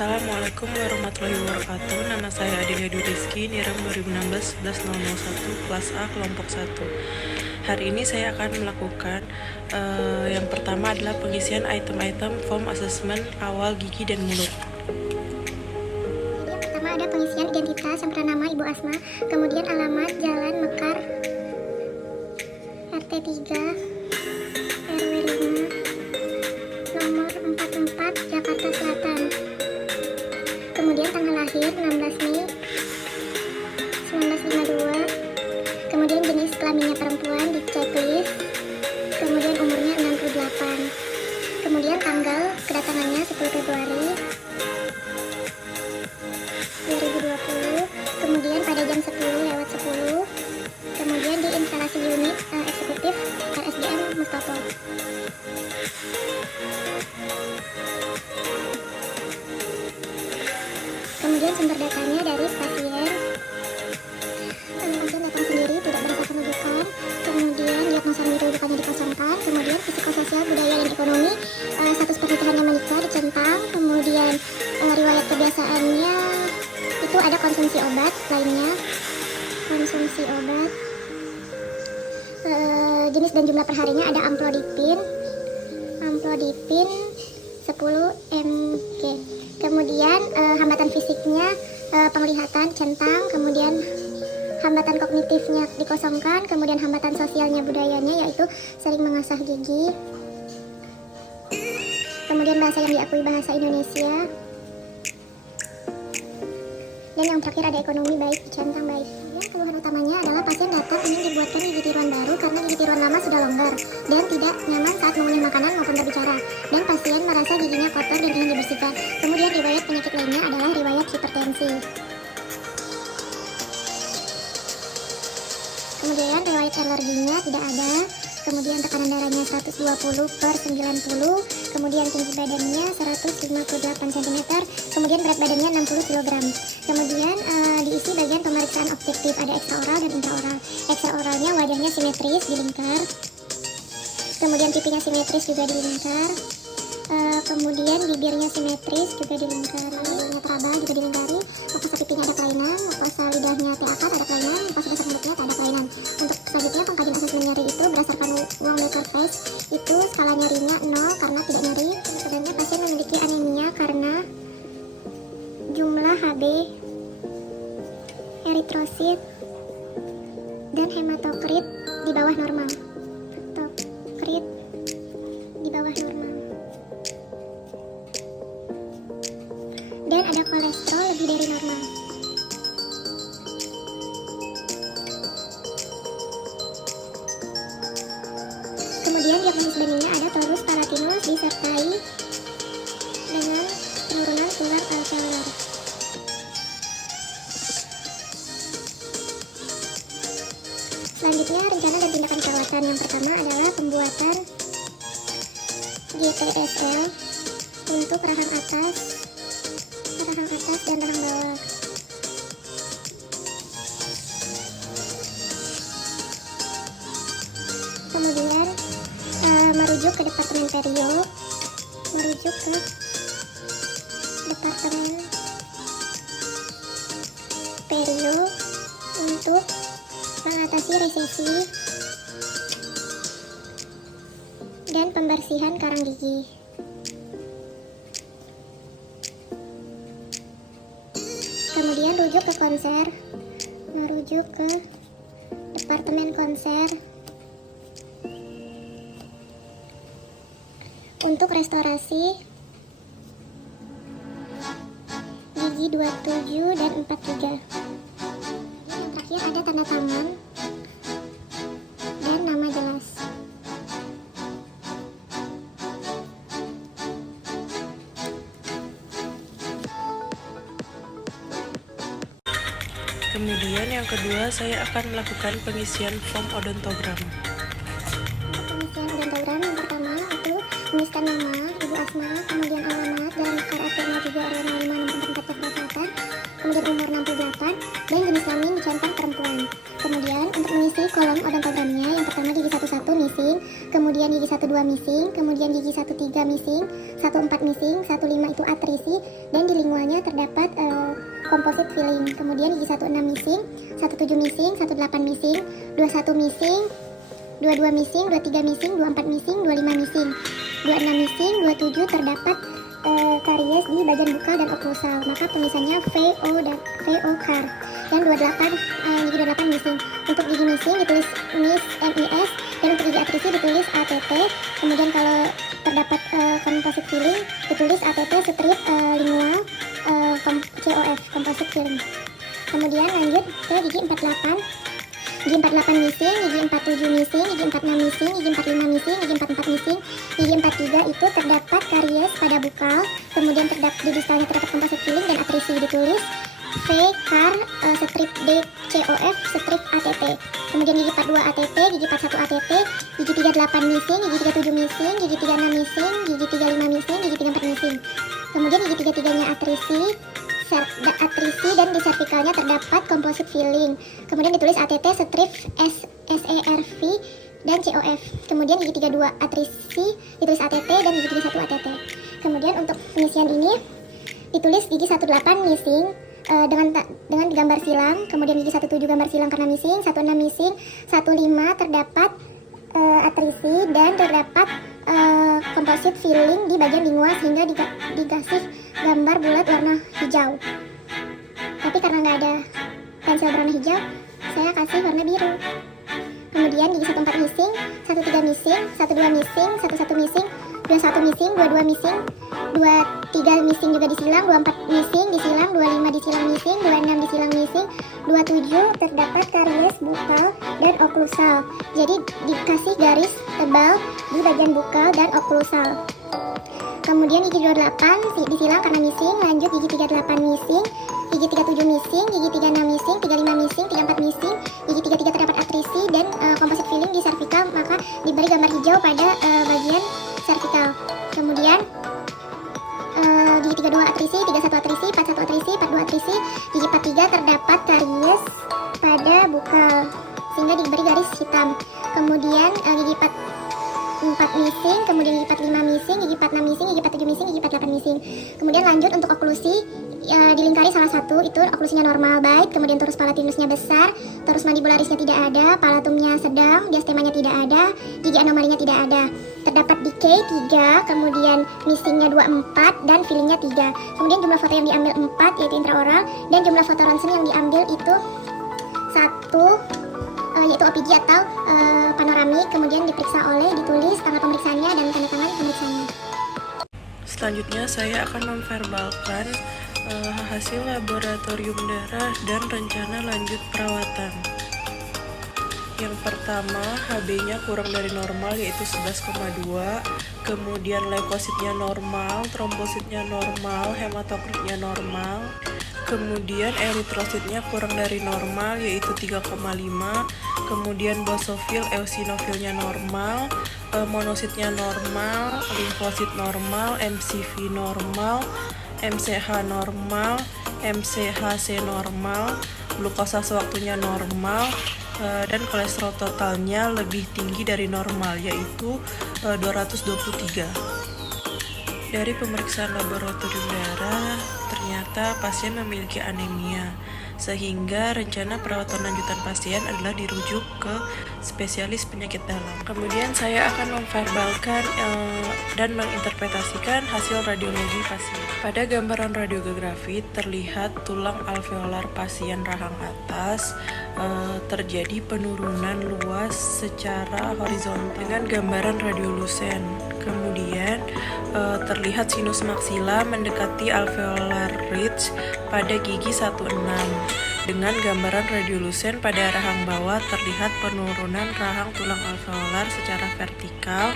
Assalamualaikum warahmatullahi wabarakatuh. Nama saya Adelia Dwi Rizky, NIRAM 2016-11001, kelas A, kelompok 1. Hari ini saya akan melakukan yang pertama adalah pengisian item-item form assessment awal gigi dan mulut. Jadi yang pertama ada pengisian identitas yang pernah nama Ibu Asma, kemudian alamat Jalan Mekar, RT 3, RW 5, nomor 44, Jakarta Selatan. Kemudian tanggal lahir 16 Mei 1952. Kemudian jenis kelaminnya perempuan di checklist. Kemudian umurnya 68. Kemudian tanggal kedatangannya 10 Februari 2020. Kemudian pada jam 10:10. Kemudian di instalasi unit eksekutif RSDM Mustopo. Kemudian sumber datanya dari pasien. Pasien datang sendiri, tidak berdasarkan rujukan. Kemudian diagnosa rujukannya dikosongkan. Kemudian psikososial, budaya dan ekonomi, status pernikahannya menikah dicentang. Kemudian riwayat kebiasaannya itu ada konsumsi obat lainnya. Konsumsi obat. Jenis dan jumlah perharinya ada amlodipin 10 mg. Kemudian hambatan fisiknya penglihatan centang, kemudian hambatan kognitifnya dikosongkan, kemudian hambatan sosialnya budayanya yaitu sering mengasah gigi. Kemudian bahasa yang diakui bahasa Indonesia. Dan yang terakhir ada ekonomi baik, centang baik. Keluhan utamanya adalah pasien datang ingin dibuatkan gigi tiruan baru karena gigi tiruan lama sudah longgar dan tidak nyaman saat mengunyah makanan maupun berbicara. Dan pasien merasa giginya kotor dan ingin dibersihkan. Kemudian riwayat penyakit lainnya adalah riwayat hipertensi. Kemudian riwayat alerginya tidak ada. Kemudian tekanan darahnya 120/90. Kemudian tinggi badannya 158 cm. Kemudian berat badannya 60 kg. Kemudian diisi bagian pemeriksaan objektif, ada ekstraoral dan intraoral. Ekstraoralnya wajahnya simetris dilingkar. Kemudian pipinya simetris juga dilingkar. Kemudian bibirnya simetris juga dilingkar. Bibirnya terabal juga dilingkari. Mukosa pipinya ada kelainan. Mukosa lidahnya T-akar ada kelainan. Mukosa dasar mulutnya tak ada kelainan. Untuk selanjutnya pengkajian asesmen nyeri itu berdasarkan Wong Baker Face itu skala nyerinya 0 karena tidak nyeri. Sebenarnya pasien memiliki anemia karena jumlah Hb, eritrosit, dan hematokrit di bawah normal. Hematokrit di bawah normal. Dan ada kolesterol lebih dari normal. Kemudian diagnosis beningnya ada torus palatinus disertai dengan penurunan tulang alveolar. Selanjutnya rencana dan tindakan perawatan. Yang pertama adalah pembuatan GTSL untuk rahang atas dan rahang bawah. Kemudian merujuk ke departemen perio, untuk mengatasi resesi dan pembersihan karang gigi. Kemudian merujuk ke departemen konser untuk restorasi gigi 27 dan 43. Yang terakhir ada tanda tangan dan nama jelas. Kemudian yang kedua saya akan melakukan pengisian form odontogram. Untuk pengisian odontogram yang pertama itu menuliskan nama Ibu Asma, kemudian alamat Jalan Mekar RT 03 RW 05 nomor 44 Jakarta Selatan, kemudian umur 68 dan jenis kelamin dicentang perempuan. Kemudian untuk mengisi kolom odontogramnya. Yang pertama gigi 11 missing, kemudian gigi 12 missing, kemudian gigi 13 missing, 14 missing, 15 itu atrisi, dan di lingualnya terdapat composite filling. Kemudian gigi 16 missing, 17 missing, 18 missing, 21 missing, 22 missing, 23 missing, 24 missing, 25 missing, 26 missing, 27 terdapat karies di bagian bukal dan oklusal, maka tulisannya VO dan VO car. Dan 28 gigi 28 missing. Untuk gigi missing ditulis MIS, dan untuk gigi atrisi ditulis ATT. Kemudian kalau terdapat composite filling ditulis ATT strip lingual COF composite filling. Kemudian lanjut ke gigi 48. Gigi 48 missing, gigi 47 missing, gigi 46 missing, gigi 45 missing, gigi 44 missing, gigi 43 itu terdapat karies pada bukal. Kemudian di distalnya terdapat composite filling dan atrisi, ditulis V car strip D COF strip ATT. Kemudian gigi 42 ATT, gigi 41 ATT, gigi 38 missing, gigi 37 missing, gigi 36 missing, gigi 35 missing, gigi 34 missing. Kemudian gigi 33-nya atrisi dan di sertikalnya terdapat composite filling. Kemudian ditulis ATT strip SERV dan COF. Kemudian gigi 32 atrisi ditulis ATT dan gigi 31 ATT. Kemudian untuk pengisian ini ditulis gigi 18 missing dengan gambar silang. Kemudian gigi 17 gambar silang karena missing, 16 missing, 15 terdapat atrisi dan terdapat composite filling di bagian lingual sehingga dikasih gambar bulat warna hijau. Tapi karena nggak ada pensil berwarna hijau, saya kasih warna biru. Kemudian gigi 14 missing, 13 missing, 12 missing, 11 missing, 21 missing, 22 missing, 23 missing juga disilang, 24 missing disilang, 25 disilang missing, 26 disilang missing, 27 terdapat karies bukal dan oklusal. Jadi dikasih garis tebal di bagian bukal dan oklusal. Kemudian gigi 28 disilang karena missing, lanjut gigi 38 missing, gigi 37 missing, gigi 36 missing, 35 missing, 34 missing, gigi 33 terdapat atrisi dan composite filling di cervical, maka diberi gambar hijau pada bagian cervical. Kemudian gigi 32 atrisi, 31 atrisi, 41 atrisi, 42 atrisi, gigi 43 terdapat karies pada bukal sehingga diberi garis hitam. Kemudian gigi 4 missing, kemudian gigi 45 missing, gigi 46 missing, gigi 47 missing, gigi 48 missing. Kemudian lanjut untuk oklusi, dilingkari salah satu, itu oklusinya normal baik, kemudian turus palatinusnya besar, turus mandibularisnya tidak ada, palatumnya sedang, diastemanya tidak ada, gigi anomalinya tidak ada. Terdapat decay 3, kemudian missingnya 24 dan fillingnya 3. Kemudian jumlah foto yang diambil 4 yaitu intraoral, dan jumlah foto ronsen yang diambil itu 1 yaitu OPG atau panoramik. Kemudian diperiksa ditulis tanggal pemeriksaannya dan tanda tangan pemeriksaannya. Selanjutnya saya akan memverbalkan hasil laboratorium darah dan rencana lanjut perawatan. Yang pertama, HB-nya kurang dari normal yaitu 11,2, kemudian leukositnya normal, trombositnya normal, hematokritnya normal, kemudian eritrositnya kurang dari normal yaitu 3,5, kemudian basofil, eosinofilnya normal, monositnya normal, limfosit normal, MCV normal, MCH normal, MCHC normal, glukosa sewaktunya normal, dan kolesterol totalnya lebih tinggi dari normal yaitu 223. Dari pemeriksaan laboratorium darah, ternyata pasien memiliki anemia, sehingga rencana perawatan lanjutan pasien adalah dirujuk ke spesialis penyakit dalam. Kemudian saya akan memverbalkan dan menginterpretasikan hasil radiologi pasien. Pada gambaran radiografi terlihat tulang alveolar pasien rahang atas terjadi penurunan luas secara horizontal dengan gambaran radiolusen. Kemudian terlihat sinus maksila mendekati alveolar ridge pada gigi 16. Dengan gambaran radiolusen pada rahang bawah terlihat penurunan rahang tulang alveolar secara vertikal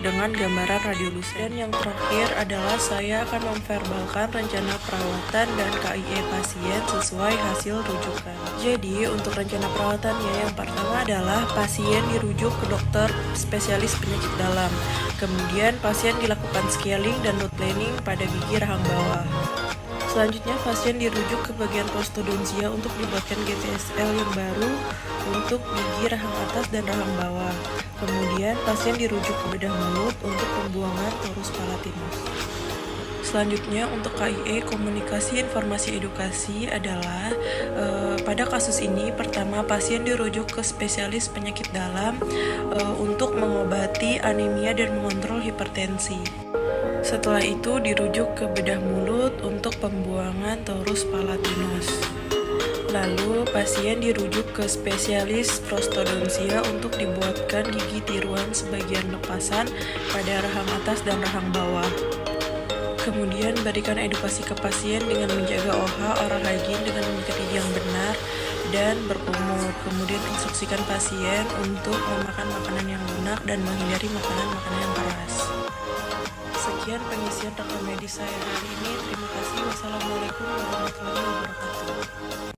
dengan gambaran radiolusen. Yang terakhir adalah saya akan memverbalkan rencana perawatan dan KIE pasien sesuai hasil rujukan. Jadi untuk rencana perawatannya, yang pertama adalah pasien dirujuk ke dokter spesialis penyakit dalam. Kemudian pasien dilakukan scaling dan root planing pada gigi rahang bawah. Selanjutnya, pasien dirujuk ke bagian prostodontia untuk dibuatkan GTSL yang baru untuk gigi rahang atas dan rahang bawah. Kemudian, pasien dirujuk ke bedah mulut untuk pembuangan torus palatinus. Selanjutnya, untuk KIE, komunikasi informasi edukasi adalah pada kasus ini, pertama pasien dirujuk ke spesialis penyakit dalam untuk mengobati anemia dan mengontrol hipertensi. Setelah itu dirujuk ke bedah mulut untuk pembuangan torus palatinus. Lalu pasien dirujuk ke spesialis prostodontia untuk dibuatkan gigi tiruan sebagian lepasan pada rahang atas dan rahang bawah. Kemudian berikan edukasi ke pasien dengan menjaga OH oral hygiene dengan mengikat gigi yang benar dan berkumur. Kemudian instruksikan pasien untuk memakan makanan yang lunak dan menghindari makanan-makanan yang keras. Sekian pengisian rekam medis saya hari ini. Terima kasih. Wassalamualaikum warahmatullahi wabarakatuh.